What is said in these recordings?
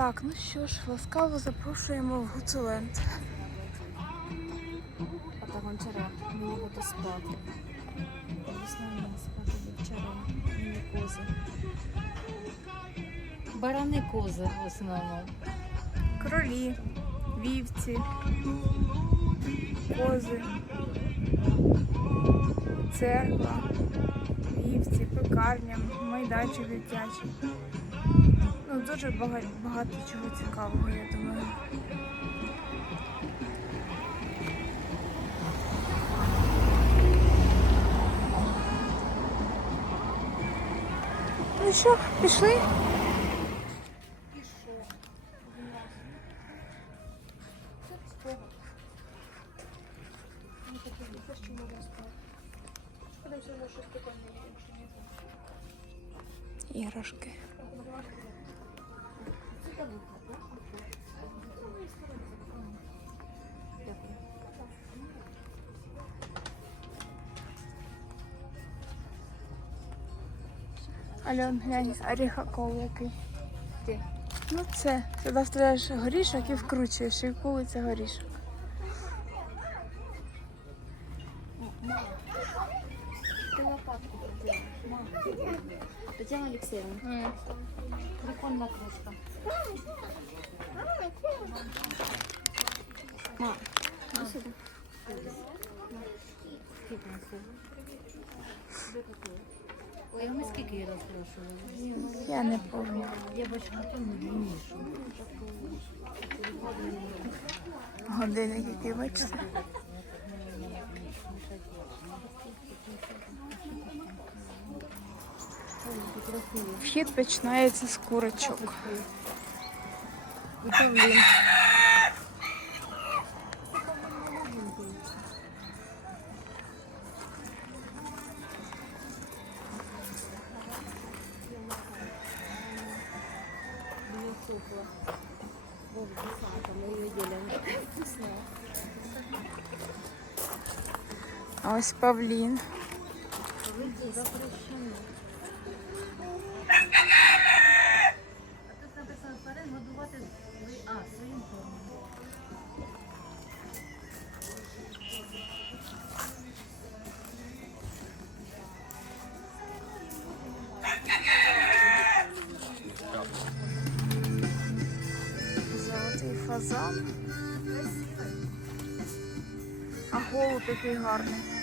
Так, ну що ж, ласкаво запрошуємо в Гуцуленд. А там гончара, мені буде спати. Звісно, мені спати вівчара, мені кози. Барани кози в основному. Кролі, вівці, кози, церква, вівці, пекарня, майданчик дитячий. Ну, дуже багато, багато чого цікавого, я думаю. Ну що, пішли? Іграшки. Альон, глянь, оріхаков який. Ну це. Сюди вставляєш горішок і вкручуєш, і вкулиться горішок. Годинник який, бачите? Вхід починається з курочок. І павлін. Кормом. Золотий фазан. А голуб який гарний.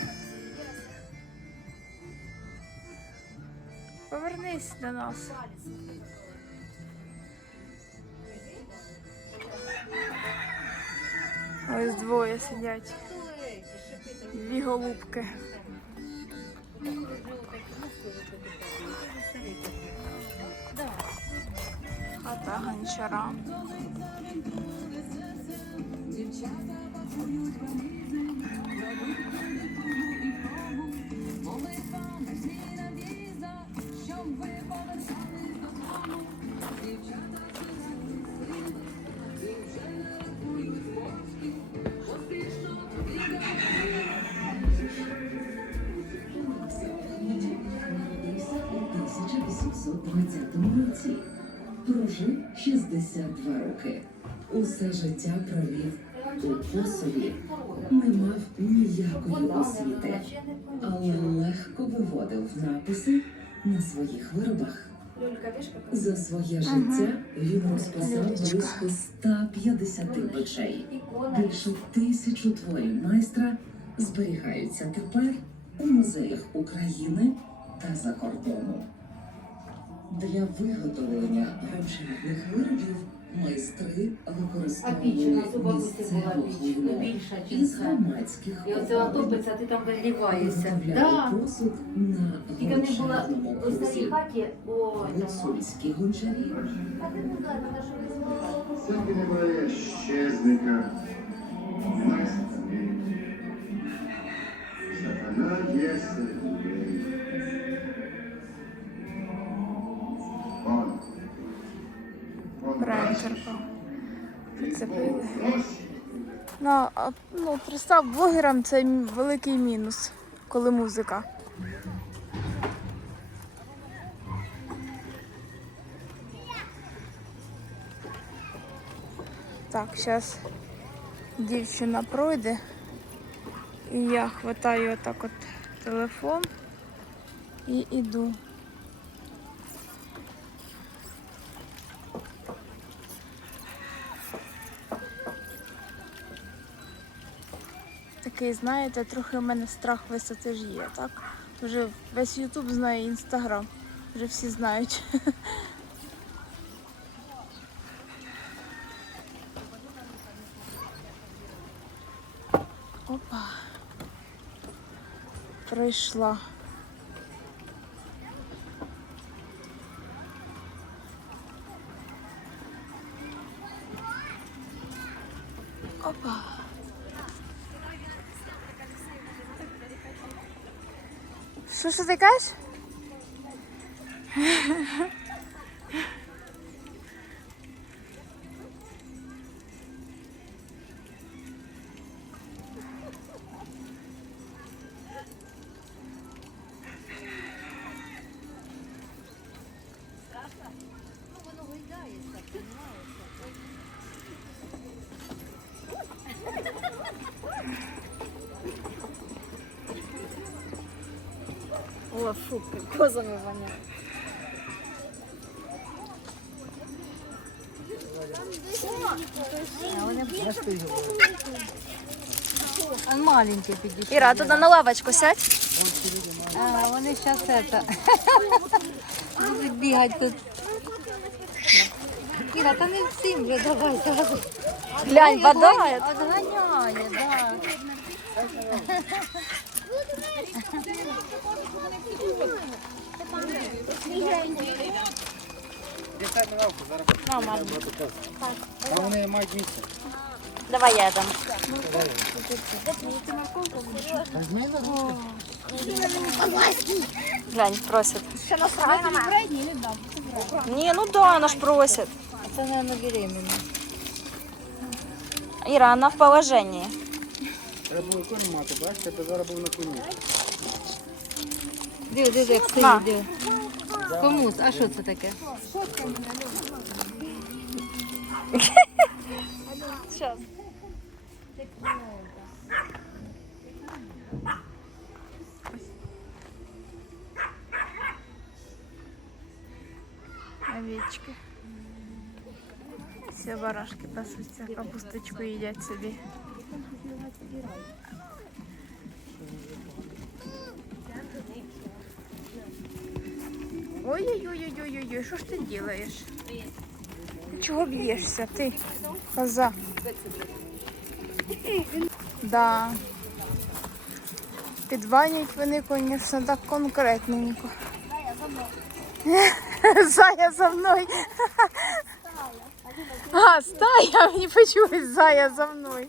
Повернись до нас. Ось двоє сидять. Дві голубки. Да. Хата гончара. у році. Прожив 62 роки. Усе життя провів у Косові. Не мав ніякої освіти, але легко виводив написи на своїх виробах. За своє життя він розписав близько 150 печей. Більше тисячу творів майстра зберігаються тепер у музеях України та за кордону. Для виготовлення гончарних виробів майстри А піч у використовували нас у бабусі була місцеву піч, ну більша, із громадських І оце отопиться, ти там вигріваєшся. Виготовляли Да. посуд на Тільки в була гончарному у старій крузі. хаті, о, там. Гуцульські гончарі Сам немає щезника, майстра. Сатана є серед Принтерка. Прицепили. Ну, ну, представ, блогерам це великий мінус, коли музика. Так, зараз дівчина пройде. І я хватаю отак от телефон і йду. Такий, знаєте, трохи в мене страх висоти ж є, так? Вже весь Ютуб знає інстаграм. Вже всі знають. Опа. Пройшла. Опа. Що що ти кажеш? фу, козами воняє. А маленький підійшов. Іра, туди на лавочку сядь. А, вони зараз это. Будуть бігати тут. Іра, та не всім вже давай зразу. Глянь, вода. Отганяє, да. А вони мають місце. Давай я дам. Глянь, просит. Не, ну да, она ж просит. Це, мабуть, беременна. Ира, она в положении. Треба було коні мати, бачите, ти зараз був на коні. Диви, диви, як стоїть, диви. Комусь, а що це таке? Сейчас. Овечки. Все барашки пасуться, капусточку їдять собі. Ой-ой-ой-ой-ой, що ж ти робиш? Ти чого б'єшся, ти, коза? Да. Підбанять вони, звісно, так конкретненько. Зая за мною. А, стая, мені почулось зая за мною.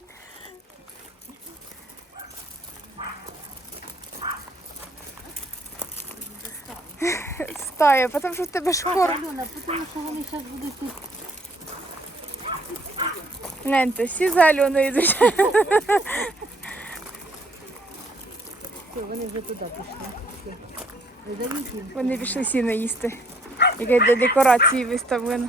Стая, тому що в тебе ж хор. Альона, тому що вони зараз будуть тут. Гляньте, всі за Альоною йдуть. Все, вони вже туди пішли. Видавіть їм. Вони пішли сіно їсти. Яке для декорації виставлено.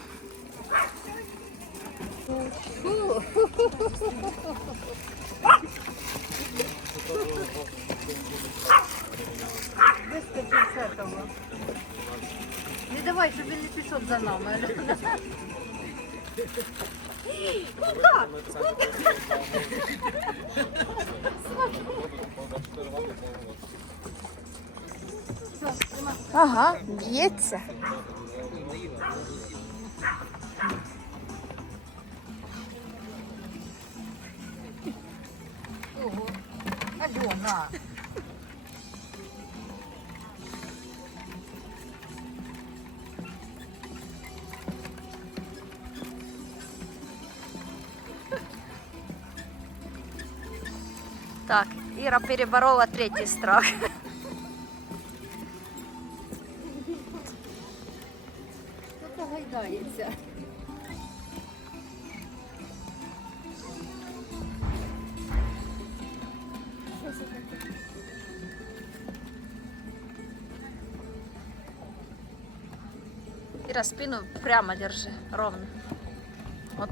Без того. Давай, щоб він не пішов за нами. Альона. Ага, б'ється. Ого. Альона. Так, Іра переборола третій страх. Хто гайдається? Іра, спину прямо держи, ровно. Вот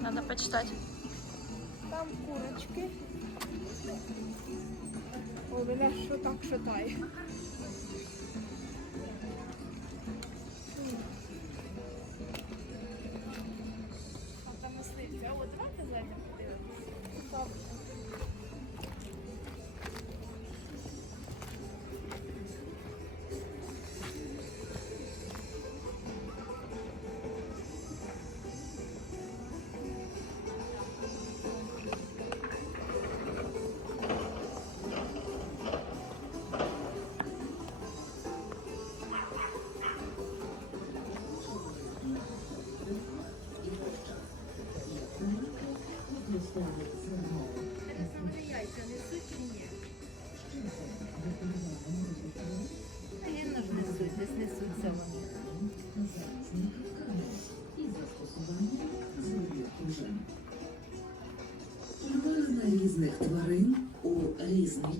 Надо почитать. Там курочки. О, мене что так шатає.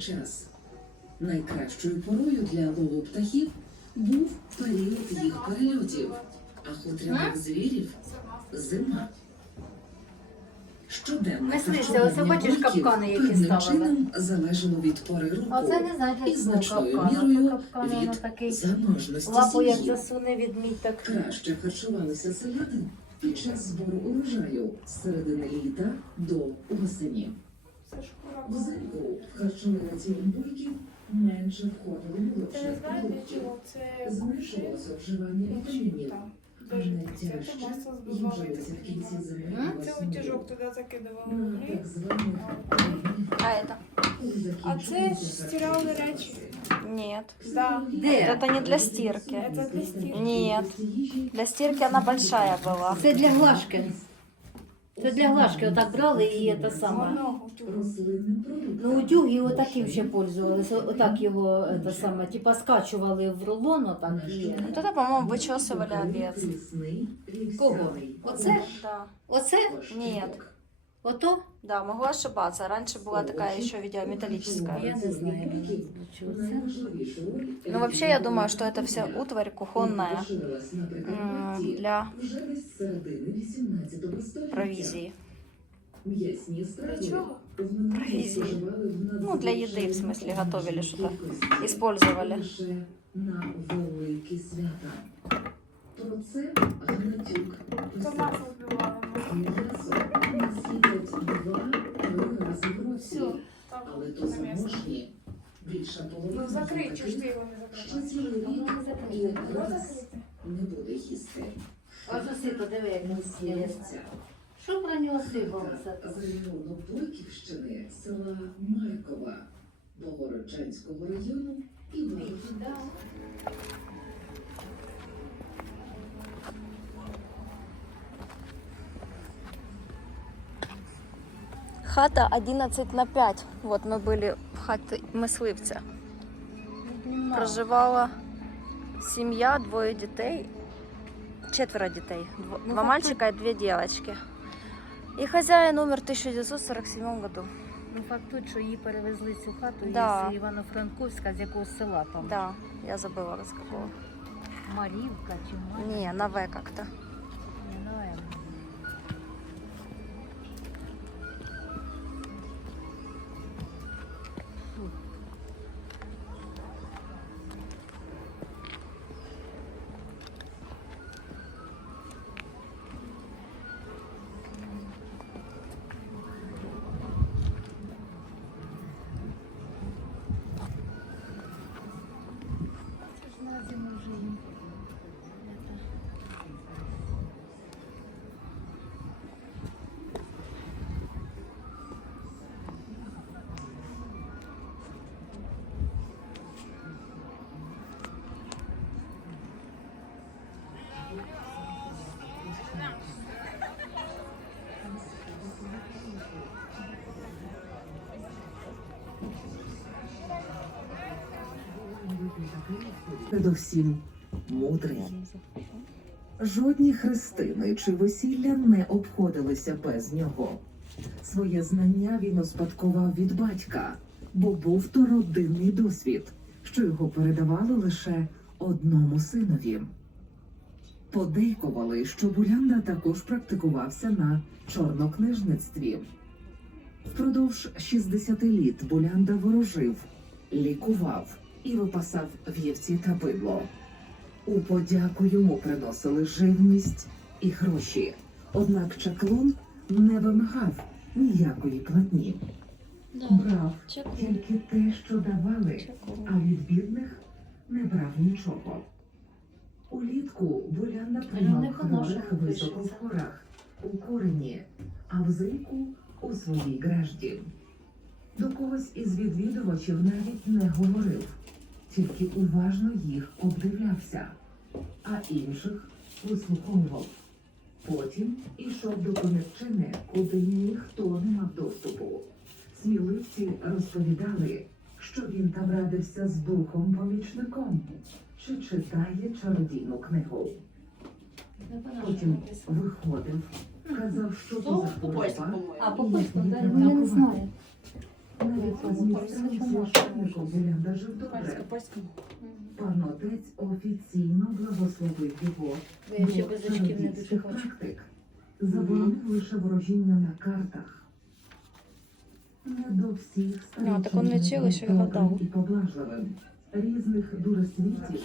Час. Найкращою порою для лову птахів був період їх перельотів, а хутряних звірів зима. Оце які певним чином залежало від пори року А це не і значною мірою від такий. заможності Лапу як засуне від так. Краще харчувалися селяни під час збору урожаю з середини літа до осені. Це ж кура. Взимку в харчовий раціон бойків менше входили Це молодші не знаєте продуктів. чого? Це Зменшилося вживання вітамінів, там. а Дуже це найтяжче масло їм збивали. жилися в кінці зими М? і Це весною. утюжок туди закидували На углі. так званих А это? А це ж стирали речі. Нет. Да. Де? Это не для стирки. Это для стирки. Нет. Для стирки она большая была. Це для глажки. Це для глажки. Отак брали і це саме. Воно утюг. рослинним продуктам. Ну, утюг і отаким ще пользувалися. Отак його це саме, типа скачували в рулон, отак і. Вот это, по-моему, вычесывали овец. Лісний, Кого? вівсяний, Оце? Да. Оце? Нет. Ото? Да, могу ошибаться. Раньше была такая еще, видимо, металлическая. Я не знаю, що це. Найважливішу роль Ну, вообще, я думаю, что это вся утварь кухонная поширилась на м, Прикарпатті для вже десь з середини 18 століття. провизии. М'ясні страви Для чого? в минулому Провізії. споживали в Ну, для еды, в смысле, готовили что-то. Использовали. Лише на великі свята. Про це Гнатюк Ну чи ж ти його не що і Воно раз закрите. не буде їсти. Ось оси, подиви, як він сіє. Що про нього сипалося? з району Бойківщини, села Майкова, Богородчанського району і Володимира. Хата 11 на 5. Вот мы были в хате мисливця. Проживала сім'я, двоє дітей, четверо дітей. Дво- Ну, Два факти- мальчика и две девочки. И хозяин умер в 1947 году. Ну, факт тут, що її перевезли цю хату Да. із Івано-Франковська, з якогось села там. Да, я забыла с какого. Марівка чи Марівка. Не, на В как-то. Передовсім мудрий. Жодні хрестини чи весілля не обходилися без нього. Своє знання він успадкував від батька, бо був то родинний досвід, що його передавали лише одному синові. Подейкували, що Булянда також практикувався на чорнокнижництві. Впродовж 60 літ Булянда ворожив, лікував і випасав вівці та бидло. У подяку йому приносили живність і гроші. Однак чаклун не вимагав ніякої платні. Брав тільки те, що давали, а від бідних не брав нічого. Улітку Буляна приймав хворих високо в горах, у корені, а взимку у своїй гражді. До когось із відвідувачів навіть не говорив, тільки уважно їх обдивлявся, а інших вислуховував. Потім ішов до комірчини, куди ніхто не мав доступу. Сміливці розповідали, що він там радився з духом-помічником чи читає чародійну книгу. Потім виходив, казав, що то за хвороба, А, і да? треба Ну, я не лікувати. Добре. польському. Пан отець офіційно благословив його Бо ще без очків не дуже хочу. практик. Заборонив лише ворожіння на картах. Не до всіх Ну, так он лічили, чоловік що був гадав. і поблажливим. Різних дуросвітів.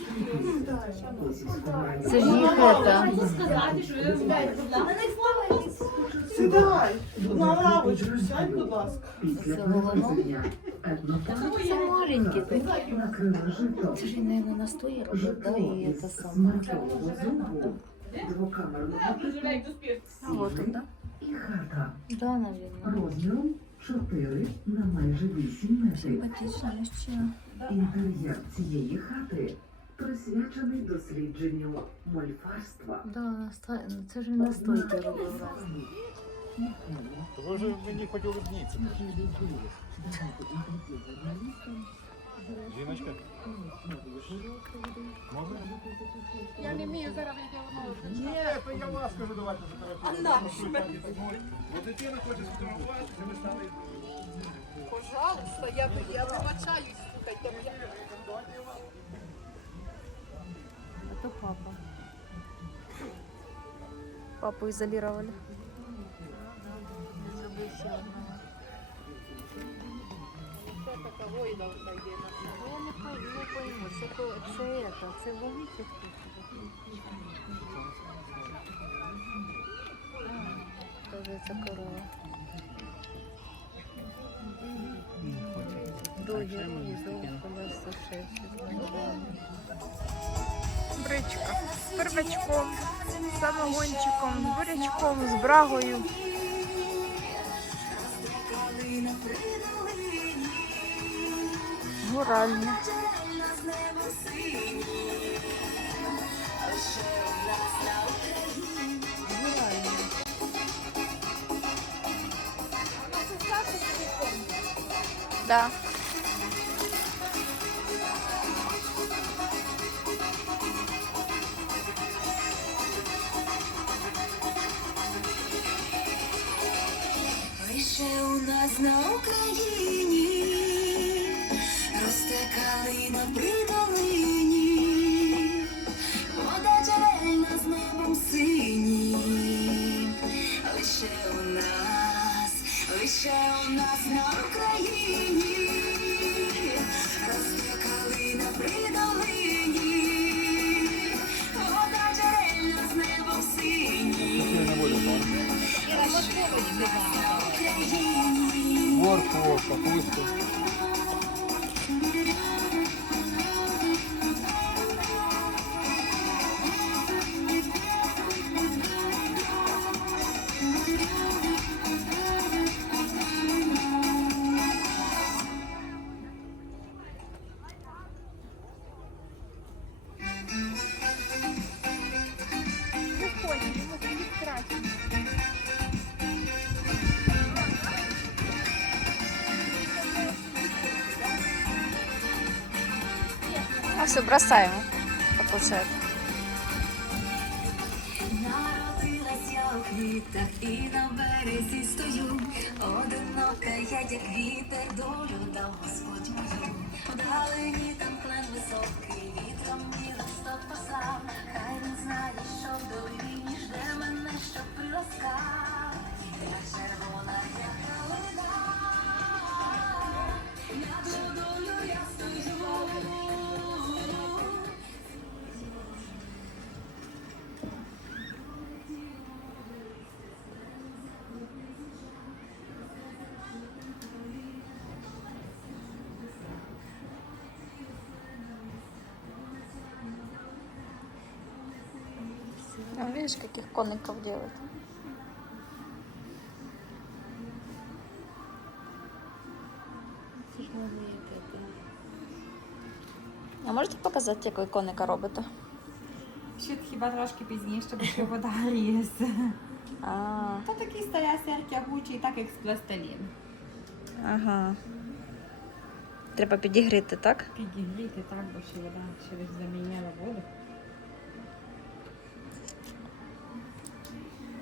Це ж їх ета. Сідай! На лавочку, сядь, будь ласка. Це перевезення етнопарк Це накрила жито. Це ж наверное, настоє робить, да, і це саме. двокамерного Вот он, да? і хата Да, наверное. розміром 4 на майже 8 метрів. Симпатична мужчина. Інтер'єр цієї хати присвячений дослідженню мольфарства. Да, це ж він настойки робив раз. Ви вже мені хоч улыбніться. Жіночка. Можна? Я не вмію зараз Ні, то я вас скажу, давайте фотографувати. Бо дитина хоче сфотографувати, ви стали. Пожалуйста, я, я вибачаюсь, слухайте. Я... Это папа. Папу изолировали. Я не пойму, не пойму, це, то- це, це великих тут. Це корова. Доги, ізов, колеса, шесть. Бричка. З первачком, з самогончиком, з бурячком, з брагою. Гуральня. Да. Лише у нас на Україні калина придолині, вода джерельна з небом синім. Лише у нас, лише у нас на Україні росте калина при долині, вода джерельна з небом синім. Морку, капусту. Все, бросаємо. Как оце. Народилась я у і на березі стою, одинока я, як вітер, долю дав Господь мою. Видишь, каких мові яке. А можете показати, який коника робите? Щит хіба трошки пізніше, бо ще вода лізе. А, То такий стоять сир тягучий, так як з пластилін. ага. Треба підігріти, так? Підігріти так, бо ще вода через заміняла воду.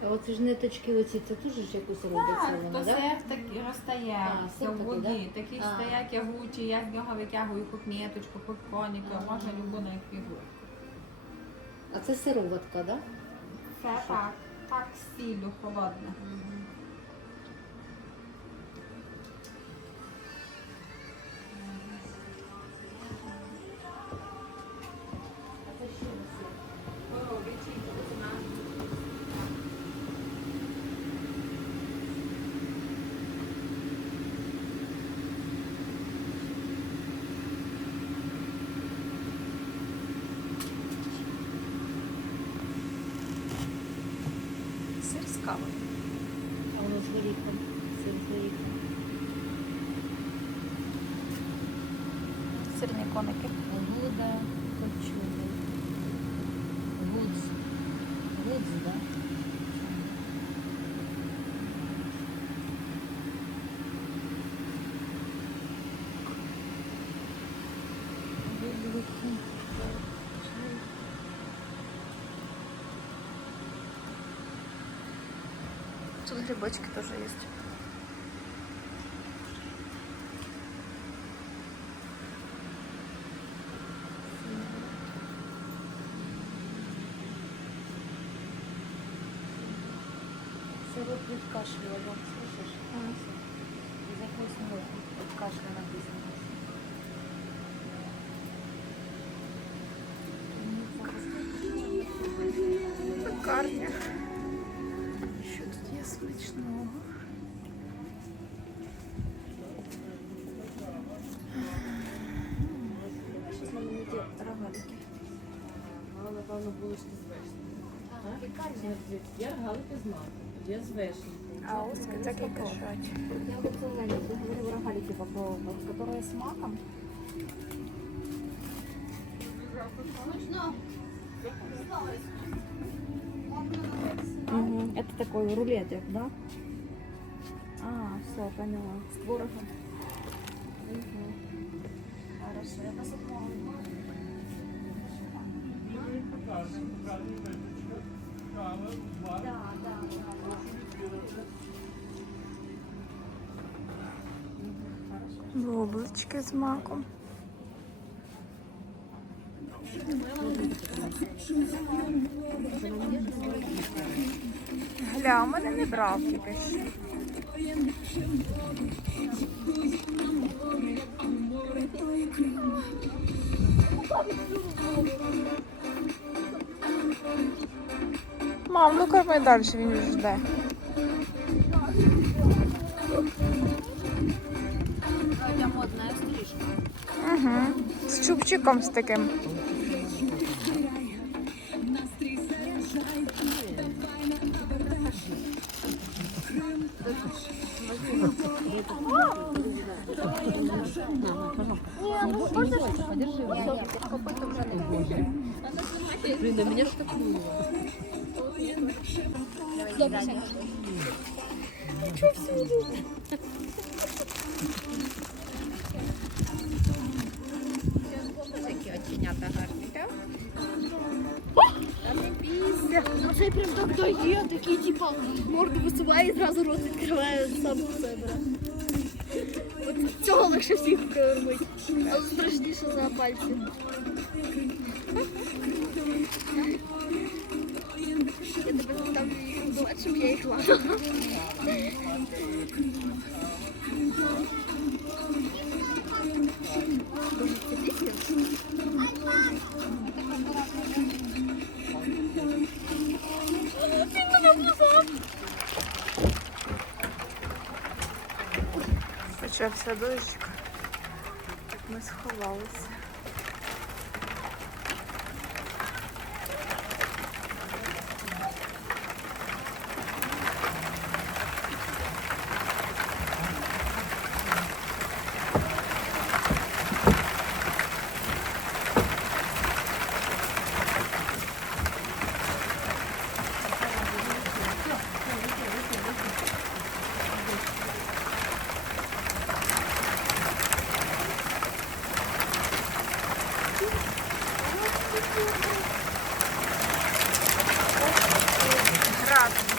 А оці ж ниточки оці, це теж ж якусь робиться Так, то так? сир так розтає А, сир в такий, воді. Такі А. стоять ягучі, я з нього витягую хоч ниточку, хоч коніку, а можна любу на фігуру. А це сироватка, так? Це так, так з сіллю холодне. Сир грибочки тоже є. булочки з вишні. Є галики з маком, є з вишні. А узке так і кажуть. Я вот говорю, ты говорил рогалики попробовать, которые с маком. Угу. Это такой рулетик, да? А, все, поняла. С творогом. Угу. Хорошо, я посмотрю. Да. З маком. Гля, у мене не брав тільки що. Мам, ну корми далі, він вже жде. модная стрижка. Угу. З чубчиком з таким. Такі оченята гарні, так? Ну цей прям так дає, такий типа морду висуває і зразу рот відкриває сам по себе. От цього лише всіх кормить. Але страшніше за пальці. Я тебе заставлю їх годувати, щоб я їх лазила. Може, це пісня? Почався дощик. Так ми сховалися. Дякую.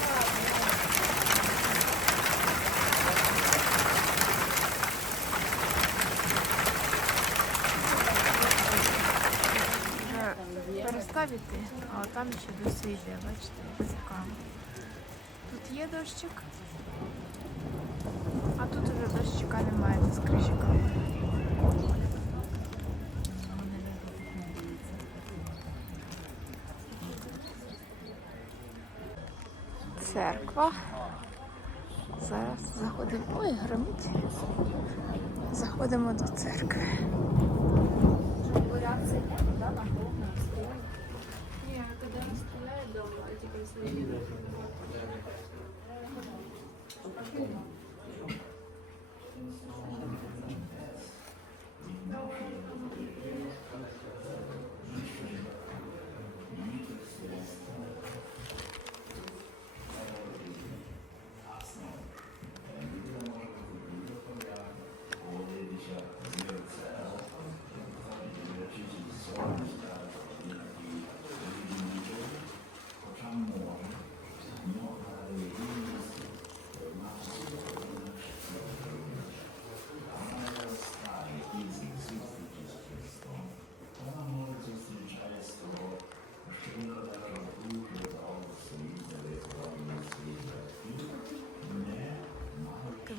Вже перестав іти, а там йде, бачите, як. Тут є дощик, а тут вже дощика немає, це скрижі капає. Церква. Зараз заходимо. Ой, громить. Заходимо до церкви. Ні, коли розстріляють довго, а тільки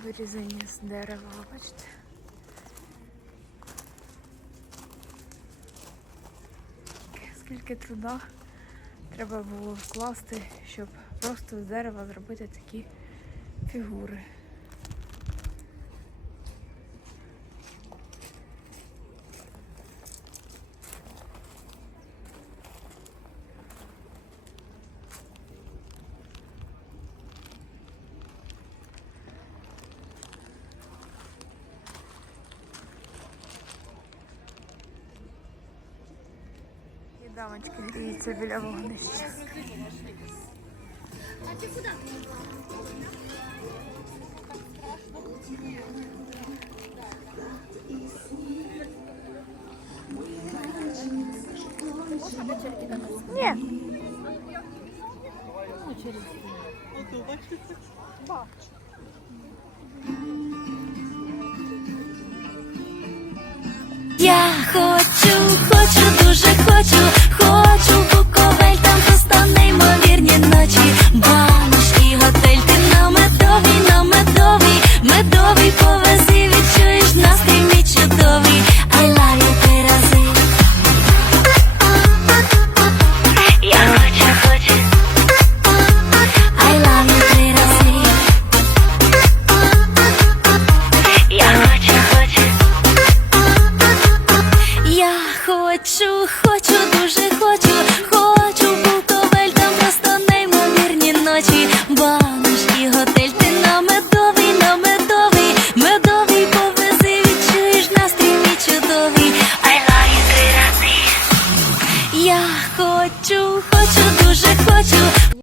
вирізання з дерева, бачите? Скільки труда треба було вкласти, щоб просто з дерева зробити такі фігури. І дамочки гріються біля вогнища. Ні. Я хочу, хочу, дуже хочу